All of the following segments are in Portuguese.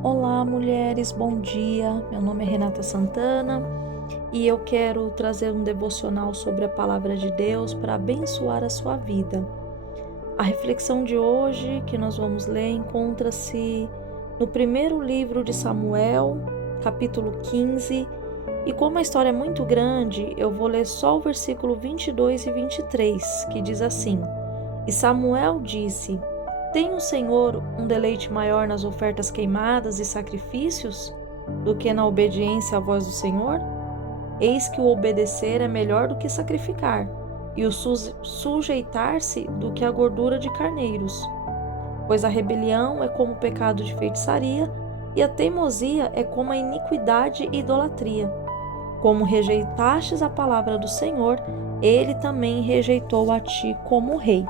Olá, mulheres, bom dia. Meu nome é Renata Santana e eu quero trazer um devocional sobre a palavra de Deus para abençoar a sua vida. A reflexão de hoje que nós vamos ler encontra-se no primeiro livro de Samuel, capítulo 15, e como a história é muito grande, eu vou ler só o versículo 22 e 23, que diz assim: E Samuel disse: Tem o Senhor um deleite maior nas ofertas queimadas e sacrifícios do que na obediência à voz do Senhor? Eis que o obedecer é melhor do que sacrificar, e o sujeitar-se do que a gordura de carneiros. Pois a rebelião é como o pecado de feitiçaria, e a teimosia é como a iniquidade e idolatria. Como rejeitastes a palavra do Senhor, ele também rejeitou a ti como rei.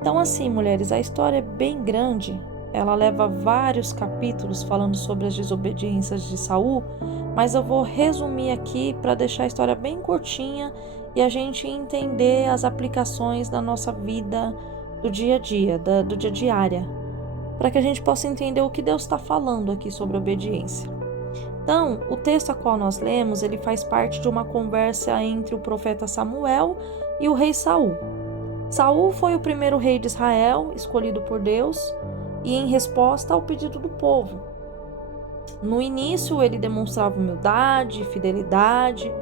Então, assim, mulheres, a história é bem grande. Ela leva vários capítulos falando sobre as desobediências de Saul, mas eu vou resumir aqui para deixar a história bem curtinha e a gente entender as aplicações da nossa vida do dia a dia, do dia diária, para que a gente possa entender o que Deus está falando aqui sobre obediência. Então, o texto a qual nós lemos, ele faz parte de uma conversa entre o profeta Samuel e o rei Saul. Saul foi o primeiro rei de Israel, escolhido por Deus, e em resposta ao pedido do povo. No início, ele demonstrava humildade, fidelidade,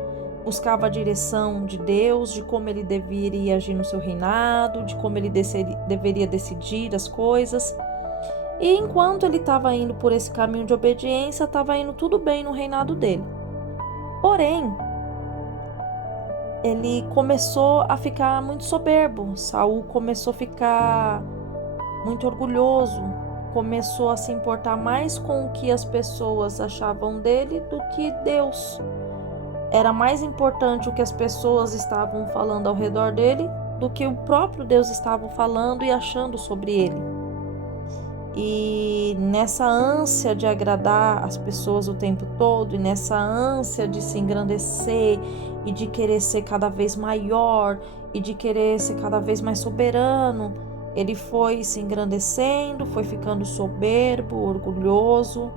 buscava a direção de Deus, de como ele deveria agir no seu reinado, de como ele deveria decidir as coisas. E enquanto ele estava indo por esse caminho de obediência, estava indo tudo bem no reinado dele. Porém, ele começou a ficar muito soberbo. Saul começou a ficar muito orgulhoso, começou a se importar mais com o que as pessoas achavam dele do que Deus. Era mais importante o que as pessoas estavam falando ao redor dele do que o próprio Deus estava falando e achando sobre ele. E nessa ânsia de agradar as pessoas o tempo todo, e nessa ânsia de se engrandecer e de querer ser cada vez maior e de querer ser cada vez mais soberano, ele foi se engrandecendo, foi ficando soberbo, orgulhoso.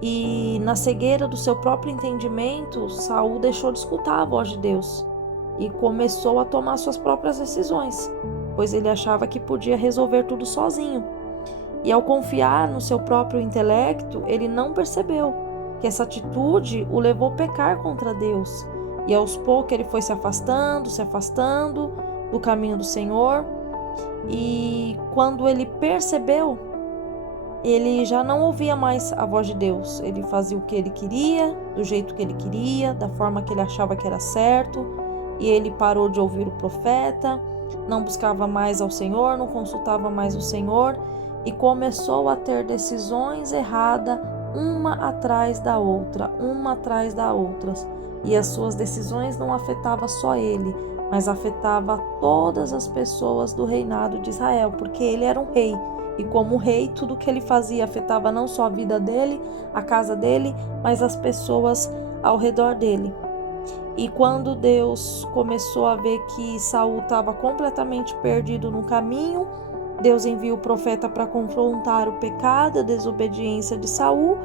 E na cegueira do seu próprio entendimento, Saul deixou de escutar a voz de Deus e começou a tomar suas próprias decisões, pois ele achava que podia resolver tudo sozinho. E ao confiar no seu próprio intelecto, ele não percebeu que essa atitude o levou a pecar contra Deus. E aos poucos ele foi se afastando do caminho do Senhor. E quando ele percebeu, ele já não ouvia mais a voz de Deus. Ele fazia o que ele queria, do jeito que ele queria, da forma que ele achava que era certo. E ele parou de ouvir o profeta, não buscava mais ao Senhor, não consultava mais o Senhor. E começou a ter decisões erradas, uma atrás da outra. E as suas decisões não afetavam só ele, mas afetava todas as pessoas do reinado de Israel, porque ele era um rei. E como rei, tudo que ele fazia afetava não só a vida dele, a casa dele, mas as pessoas ao redor dele. E quando Deus começou a ver que Saul estava completamente perdido no caminho, Deus envia o profeta para confrontar o pecado, a desobediência de Saul,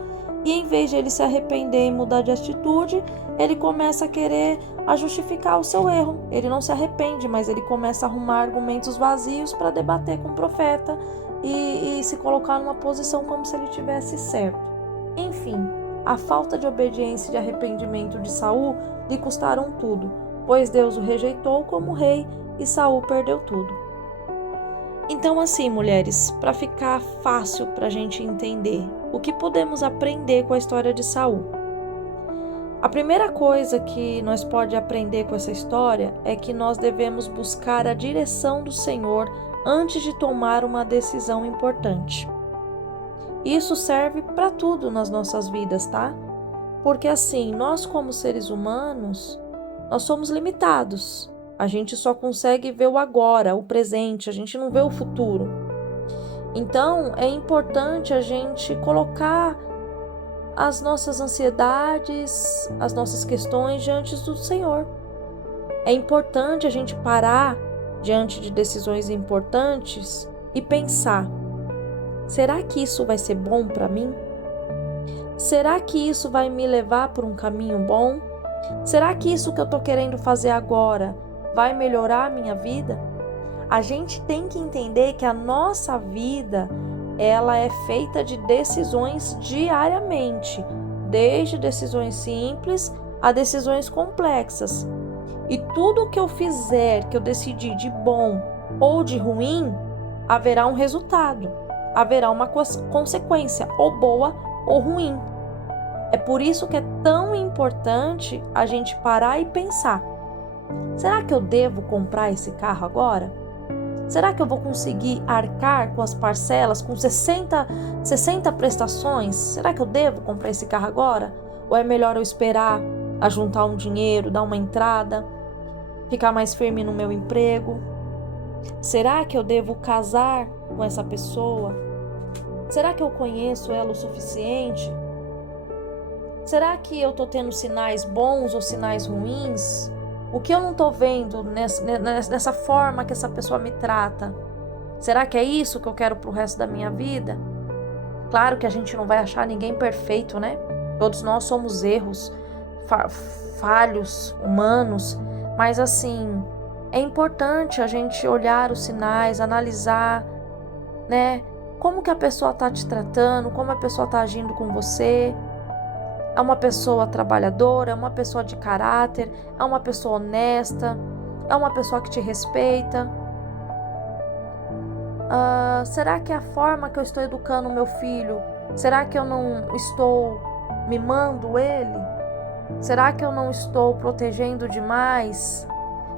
e em vez de ele se arrepender e mudar de atitude, ele começa a querer justificar o seu erro. Ele não se arrepende, mas ele começa a arrumar argumentos vazios para debater com o profeta e se colocar numa posição como se ele tivesse certo. Enfim, a falta de obediência e de arrependimento de Saul lhe custaram tudo, pois Deus o rejeitou como rei e Saul perdeu tudo. Então, assim, mulheres, para ficar fácil para a gente entender, o que podemos aprender com a história de Saul? A primeira coisa que nós podemos aprender com essa história é que nós devemos buscar a direção do Senhor antes de tomar uma decisão importante. Isso serve para tudo nas nossas vidas, tá? Porque assim, nós como seres humanos, nós somos limitados. A gente só consegue ver o agora, o presente, a gente não vê o futuro. Então, é importante a gente colocar as nossas ansiedades, as nossas questões diante do Senhor. É importante a gente parar diante de decisões importantes e pensar: será que isso vai ser bom para mim? Será que isso vai me levar por um caminho bom? Será que isso que eu estou querendo fazer agora vai melhorar a minha vida? A gente tem que entender que a nossa vida, ela é feita de decisões diariamente, desde decisões simples a decisões complexas. E tudo que eu fizer, que eu decidir de bom ou de ruim, haverá um resultado, haverá uma consequência, ou boa ou ruim. É por isso que é tão importante a gente parar e pensar: será que eu devo comprar esse carro agora? Será que eu vou conseguir arcar com as parcelas, com 60 prestações? Será que eu devo comprar esse carro agora? Ou é melhor eu esperar a juntar um dinheiro, dar uma entrada, ficar mais firme no meu emprego? Será que eu devo casar com essa pessoa? Será que eu conheço ela o suficiente? Será que eu estou tendo sinais bons ou sinais ruins? O que eu não estou vendo nessa forma que essa pessoa me trata? Será que é isso que eu quero para o resto da minha vida? Claro que a gente não vai achar ninguém perfeito, né? Todos nós somos erros, falhos, humanos. Mas assim, é importante a gente olhar os sinais, analisar, né? Como que a pessoa está te tratando, como a pessoa está agindo com você. É uma pessoa trabalhadora, é uma pessoa de caráter, é uma pessoa honesta, é uma pessoa que te respeita. Será que é a forma que eu estou educando o meu filho, será que eu não estou mimando ele? Será que eu não estou protegendo demais?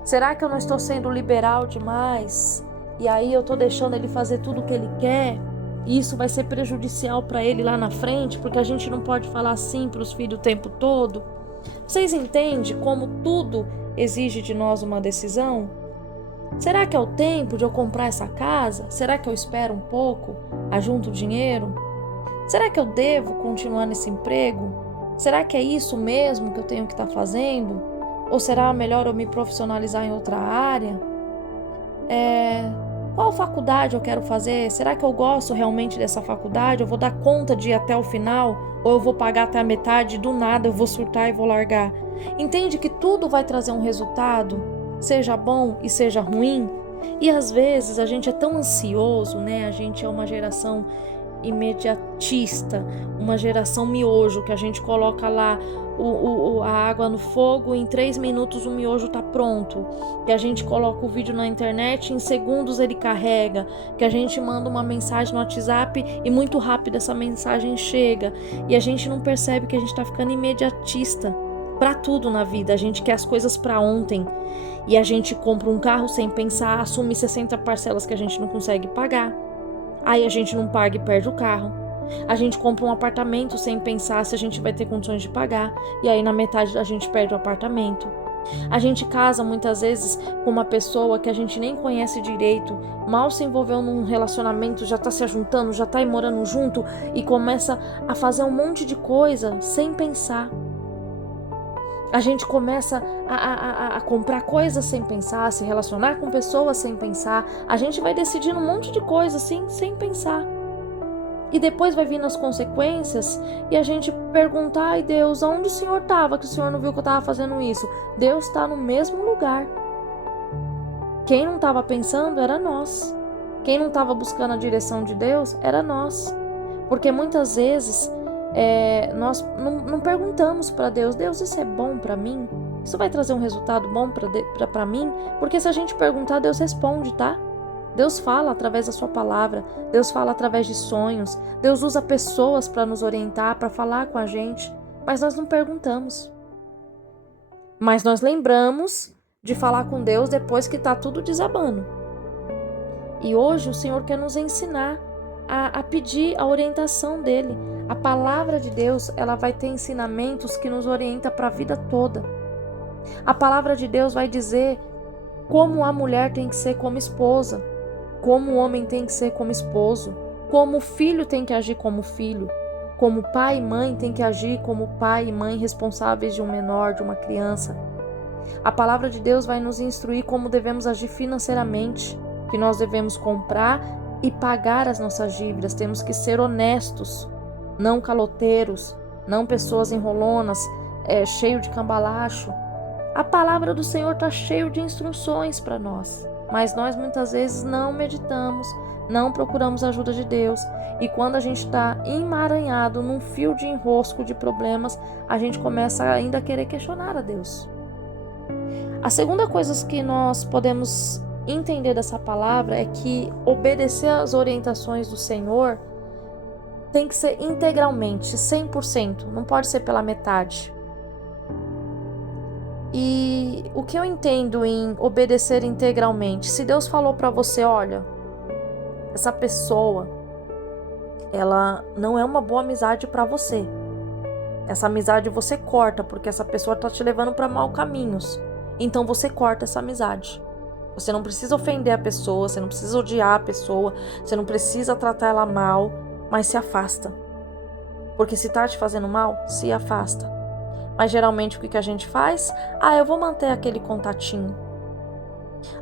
Será que eu não estou sendo liberal demais? E aí eu estou deixando ele fazer tudo o que ele quer? E isso vai ser prejudicial para ele lá na frente, porque a gente não pode falar assim para os filhos o tempo todo. Vocês entendem como tudo exige de nós uma decisão? Será que é o tempo de eu comprar essa casa? Será que eu espero um pouco, ajunto dinheiro? Será que eu devo continuar nesse emprego? Será que é isso mesmo que eu tenho que estar fazendo? Ou será melhor eu me profissionalizar em outra área? Qual faculdade eu quero fazer? Será que eu gosto realmente dessa faculdade? Eu vou dar conta de ir até o final? Ou eu vou pagar até a metade e do nada eu vou surtar e vou largar? Entende que tudo vai trazer um resultado, seja bom e seja ruim? E às vezes a gente é tão ansioso, né? A gente é uma geração imediatista, uma geração miojo, que a gente coloca lá a água no fogo, em 3 minutos o miojo tá pronto, que a gente coloca o vídeo na internet, em segundos ele carrega, que a gente manda uma mensagem no WhatsApp e muito rápido essa mensagem chega, e a gente não percebe que a gente tá ficando imediatista para tudo na vida. A gente quer as coisas para ontem, e a gente compra um carro sem pensar, assume 60 parcelas que a gente não consegue pagar. Aí a gente não paga e perde o carro. A gente compra um apartamento sem pensar se a gente vai ter condições de pagar. E aí na metade a gente perde o apartamento. A gente casa muitas vezes com uma pessoa que a gente nem conhece direito. Mal se envolveu num relacionamento, já tá se ajuntando, já tá aí morando junto. E começa a fazer um monte de coisa sem pensar. A gente começa a comprar coisas sem pensar, a se relacionar com pessoas sem pensar. A gente vai decidindo um monte de coisa assim, sem pensar. E depois vai vindo as consequências e a gente pergunta: ai Deus, aonde o Senhor estava que o Senhor não viu que eu estava fazendo isso? Deus está no mesmo lugar. Quem não estava pensando era nós. Quem não estava buscando a direção de Deus era nós. Porque muitas vezes nós não perguntamos para Deus: Deus, isso é bom para mim? Isso vai trazer um resultado bom para mim? Porque se a gente perguntar, Deus responde, tá? Deus fala através da sua palavra, Deus fala através de sonhos, Deus usa pessoas para nos orientar, para falar com a gente, mas nós não perguntamos. Mas nós lembramos de falar com Deus depois que está tudo desabando. E hoje o Senhor quer nos ensinar a pedir a orientação dele. A palavra de Deus, ela vai ter ensinamentos que nos orientam para a vida toda. A palavra de Deus vai dizer como a mulher tem que ser como esposa, como o homem tem que ser como esposo, como o filho tem que agir como filho, como pai e mãe tem que agir como pai e mãe responsáveis de um menor, de uma criança. A palavra de Deus vai nos instruir como devemos agir financeiramente, que nós devemos comprar e pagar as nossas dívidas. Temos que ser honestos, não caloteiros, não pessoas enrolonas, cheio de cambalacho. A palavra do Senhor está cheio de instruções para nós, mas nós muitas vezes não meditamos, não procuramos a ajuda de Deus, e quando a gente está emaranhado num fio de enrosco de problemas, a gente começa ainda a querer questionar a Deus. A segunda coisa que nós podemos entender dessa palavra é que obedecer às orientações do Senhor tem que ser integralmente, 100%, não pode ser pela metade. E o que eu entendo em obedecer integralmente? Se Deus falou para você, olha, essa pessoa, ela não é uma boa amizade para você. Essa amizade você corta, porque essa pessoa está te levando para maus caminhos. Então você corta essa amizade. Você não precisa ofender a pessoa, você não precisa odiar a pessoa, você não precisa tratar ela mal, mas se afasta. Porque se está te fazendo mal, se afasta. Mas geralmente o que a gente faz? Eu vou manter aquele contatinho.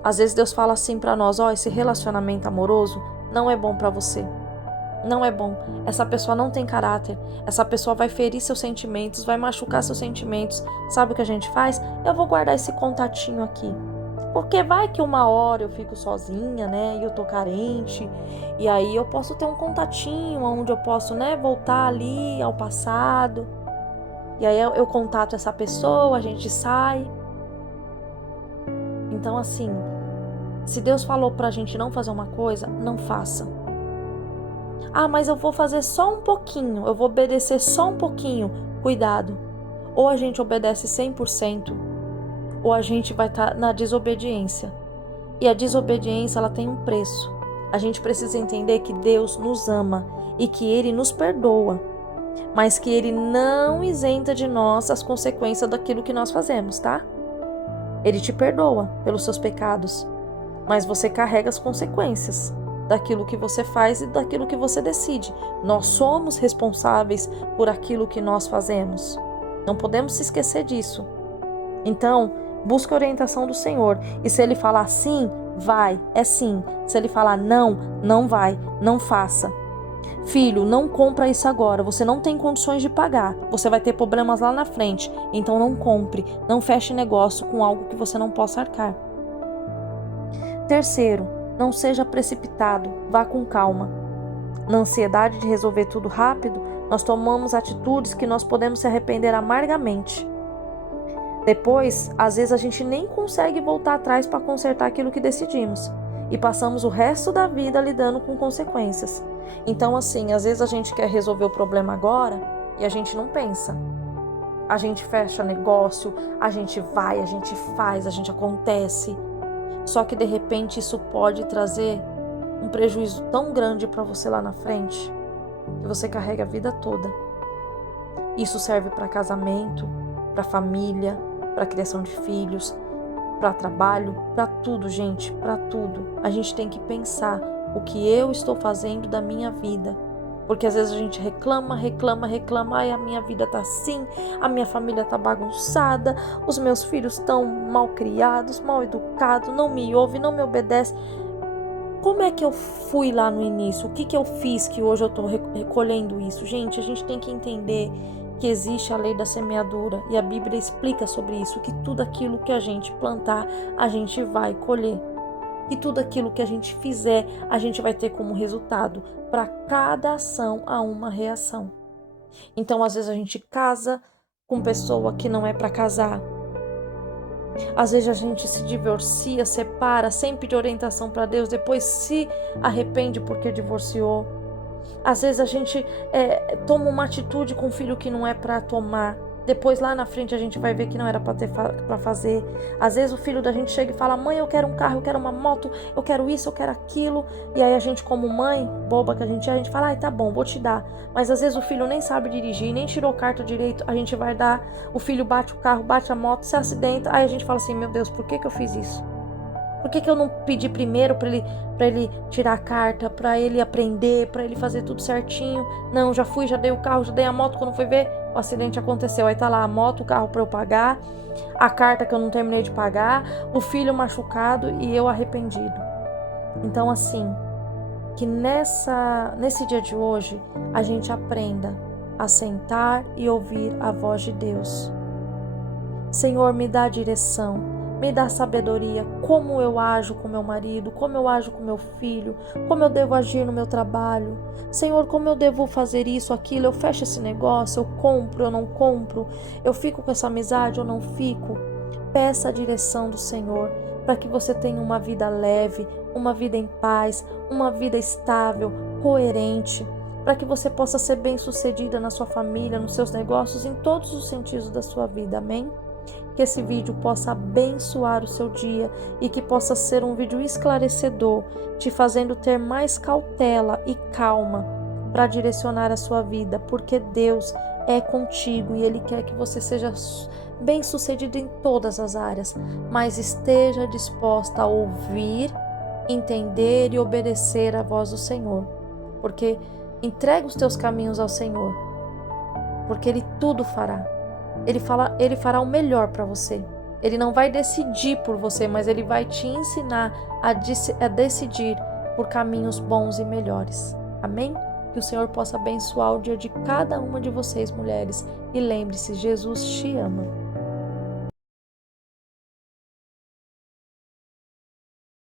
Às vezes Deus fala assim para nós, esse relacionamento amoroso não é bom para você. Não é bom. Essa pessoa não tem caráter. Essa pessoa vai ferir seus sentimentos, vai machucar seus sentimentos. Sabe o que a gente faz? Eu vou guardar esse contatinho aqui. Porque vai que uma hora eu fico sozinha, né? E eu tô carente. E aí eu posso ter um contatinho onde eu posso, voltar ali ao passado. E aí eu contato essa pessoa, a gente sai. Então assim, se Deus falou pra gente não fazer uma coisa, não faça. Mas eu vou fazer só um pouquinho, eu vou obedecer só um pouquinho. Cuidado. Ou a gente obedece 100%, ou a gente vai estar na desobediência. E a desobediência, ela tem um preço. A gente precisa entender que Deus nos ama e que Ele nos perdoa, mas que Ele não isenta de nós as consequências daquilo que nós fazemos, tá? Ele te perdoa pelos seus pecados, mas você carrega as consequências daquilo que você faz e daquilo que você decide. Nós somos responsáveis por aquilo que nós fazemos. Não podemos se esquecer disso. Então, busque a orientação do Senhor. E se Ele falar sim, vai, é sim. Se Ele falar não, não vai, não faça. Filho, não compra isso agora, você não tem condições de pagar, você vai ter problemas lá na frente, então não compre, não feche negócio com algo que você não possa arcar. Terceiro, não seja precipitado, vá com calma. Na ansiedade de resolver tudo rápido, nós tomamos atitudes que nós podemos se arrepender amargamente. Depois, às vezes a gente nem consegue voltar atrás para consertar aquilo que decidimos. E passamos o resto da vida lidando com consequências. Então, assim, às vezes a gente quer resolver o problema agora e a gente não pensa. A gente fecha negócio, a gente vai, a gente faz, a gente acontece. Só que de repente isso pode trazer um prejuízo tão grande para você lá na frente que você carrega a vida toda. Isso serve para casamento, para família, para criação de filhos, para trabalho, para tudo, gente, para tudo. A gente tem que pensar o que eu estou fazendo da minha vida. Porque às vezes a gente reclama, a minha vida tá assim, a minha família tá bagunçada, os meus filhos estão mal criados, mal educados, não me ouvem, não me obedecem. Como é que eu fui lá no início? O que eu fiz que hoje eu tô recolhendo isso? Gente, a gente tem que entender que existe a lei da semeadura e a Bíblia explica sobre isso, que tudo aquilo que a gente plantar, a gente vai colher. E tudo aquilo que a gente fizer, a gente vai ter como resultado. Para cada ação há uma reação. Então, às vezes a gente casa com pessoa que não é para casar. Às vezes a gente se divorcia, separa, sem pedir orientação para Deus, depois se arrepende porque divorciou. Às vezes a gente toma uma atitude com o filho que não é para tomar. Depois lá na frente a gente vai ver que não era para fazer. Às vezes o filho da gente chega e fala: mãe, eu quero um carro, eu quero uma moto, eu quero isso, eu quero aquilo. E aí a gente, como mãe, boba que a gente fala: ai, tá bom, vou te dar. Mas às vezes o filho nem sabe dirigir, nem tirou carta direito, a gente vai dar. O filho bate o carro, bate a moto, se acidenta. Aí a gente fala assim: meu Deus, por que eu fiz isso? Por que eu não pedi primeiro para ele tirar a carta, para ele aprender, para ele fazer tudo certinho? Não, já fui, já dei o carro, já dei a moto, quando foi ver, o acidente aconteceu. Aí tá lá a moto, o carro para eu pagar, a carta que eu não terminei de pagar, o filho machucado e eu arrependido. Então assim, que nesse dia de hoje a gente aprenda a sentar e ouvir a voz de Deus. Senhor, me dá direção, me dá sabedoria, como eu ajo com meu marido, como eu ajo com meu filho, como eu devo agir no meu trabalho. Senhor, como eu devo fazer isso, aquilo, eu fecho esse negócio, eu compro, eu não compro, eu fico com essa amizade, eu não fico. Peça a direção do Senhor para que você tenha uma vida leve, uma vida em paz, uma vida estável, coerente, para que você possa ser bem-sucedida na sua família, nos seus negócios, em todos os sentidos da sua vida. Amém? Que esse vídeo possa abençoar o seu dia e que possa ser um vídeo esclarecedor, te fazendo ter mais cautela e calma para direcionar a sua vida, porque Deus é contigo e Ele quer que você seja bem-sucedido em todas as áreas, mas esteja disposta a ouvir, entender e obedecer à voz do Senhor, porque entrega os teus caminhos ao Senhor, porque Ele tudo fará. Ele fará o melhor para você. Ele não vai decidir por você, mas Ele vai te ensinar a decidir por caminhos bons e melhores. Amém? Que o Senhor possa abençoar o dia de cada uma de vocês, mulheres. E lembre-se, Jesus te ama.